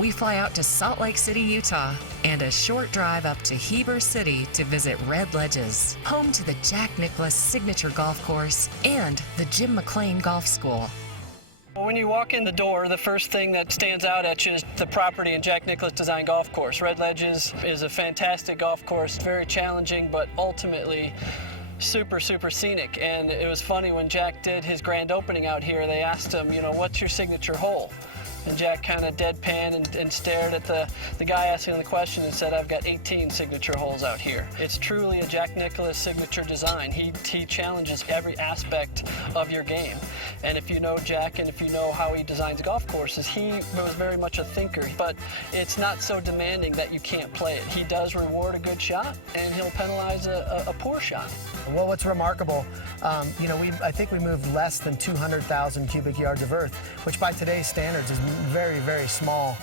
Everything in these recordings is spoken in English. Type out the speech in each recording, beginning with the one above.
we fly out to Salt Lake City, Utah, and a short drive up to Heber City to visit Red Ledges, home to the Jack Nicklaus Signature Golf Course and the Jim McLean Golf School. When you walk in the door, the first thing that stands out at you is the property and Jack Nicklaus Design Golf Course. Red Ledges is a fantastic golf course, very challenging, but ultimately super scenic. And it was funny when Jack did his grand opening out here, they asked him, you know, what's your signature hole? And Jack kind of deadpanned and stared at the guy asking the question and said, I've got 18 signature holes out here. It's truly a Jack Nicklaus signature design. He challenges every aspect of your game. And if you know Jack and if you know how he designs golf courses, he was very much a thinker. But it's not so demanding that you can't play it. He does reward a good shot, and he'll penalize a poor shot. Well, what's remarkable, you know, I think we moved less than 200,000 cubic yards of earth, which by today's standards is very small.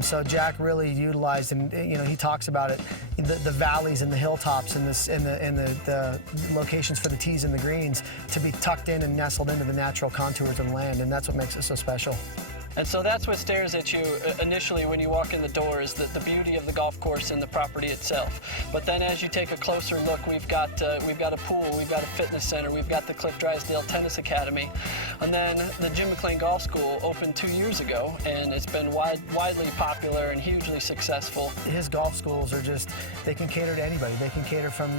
So Jack really utilized, and you know, he talks about it, the valleys and the hilltops and the locations for the tees and the greens to be tucked in and nestled into the natural contours of the land, and that's what makes it so special. And so that's what stares at you initially when you walk in the door, is the beauty of the golf course and the property itself. But then as you take a closer look, we've got a pool, we've got a fitness center, we've got the Cliff Drysdale Tennis Academy, and then the Jim McLean Golf School opened 2 years ago, and it's been widely popular and hugely successful. His golf schools are just, they can cater to anybody. They can cater from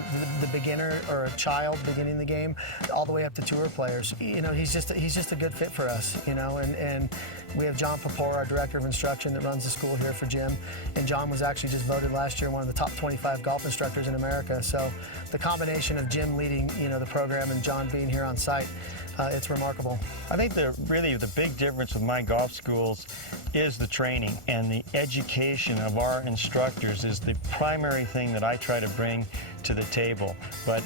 the beginner or a child beginning the game all the way up to tour players. You know, he's just a good fit for us, you know, and we have John Papor, our director of instruction, that runs the school here for Jim. And John was actually just voted last year one of the top 25 golf instructors in America. So the combination of Jim leading, you know, the program and John being here on site, it's remarkable. I think really the big difference with my golf schools is the training, and the education of our instructors is the primary thing that I try to bring to the table. But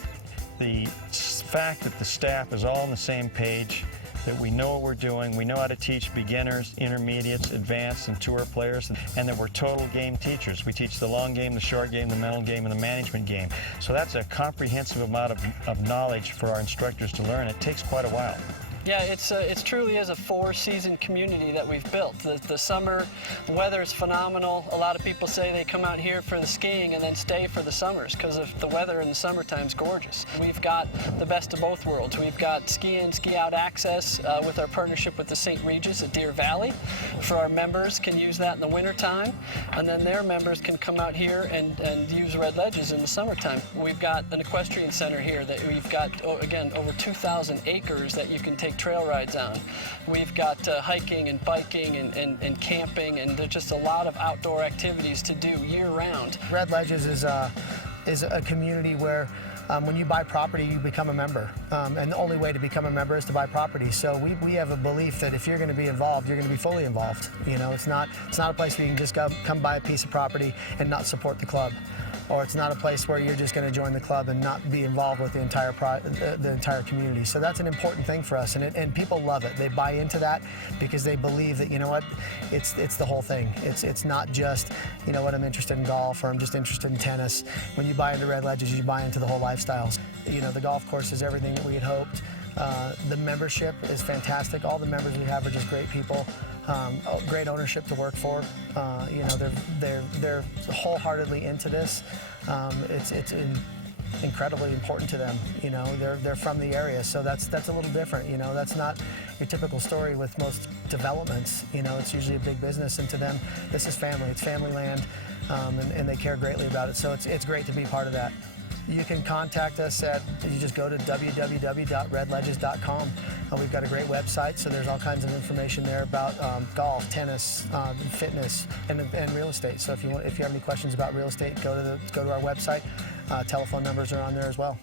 the fact that the staff is all on the same page, that we know what we're doing, we know how to teach beginners, intermediates, advanced, and tour players, and that we're total game teachers. We teach the long game, the short game, the mental game, and the management game. So that's a comprehensive amount of knowledge for our instructors to learn. It takes quite a while. Yeah, it truly is a four-season community that we've built. The summer, the weather is phenomenal. A lot of people say they come out here for the skiing and then stay for the summers because of the weather in the summertime is gorgeous. We've got the best of both worlds. We've got ski-in, ski-out access with our partnership with the St. Regis at Deer Valley. For our members, can use that in the wintertime, and then their members can come out here and use Red Ledges in the summertime. We've got an equestrian center here that we've got, again, over 2,000 acres that you can take trail rides on. We've got hiking and biking and camping, and there's just a lot of outdoor activities to do year-round. Red Ledges is a community where when you buy property, you become a member. And the only way to become a member is to buy property. So we have a belief that if you're going to be involved, you're going to be fully involved. You know, it's not a place where you can just come buy a piece of property and not support the club. Or it's not a place where you're just going to join the club and not be involved with the entire community. So that's an important thing for us, and people love it. They buy into that because they believe that, you know what, it's the whole thing. It's not just, you know what, I'm interested in golf or I'm just interested in tennis. When you buy into Red Ledges, you buy into the whole lifestyle. You know, the golf course is everything that we had hoped. The membership is fantastic. All the members we have are just great people. Great ownership to work for. You know, they're wholeheartedly into this. It's incredibly important to them. You know, they're from the area, so that's a little different. You know, that's not your typical story with most developments. You know, it's usually a big business, and to them, this is family. It's family land, and they care greatly about it. So it's great to be part of that. You can contact us you just go to www.redledges.com. We've got a great website, so there's all kinds of information there about golf, tennis, fitness, and real estate. So if you have any questions about real estate, go to our website. Telephone numbers are on there as well.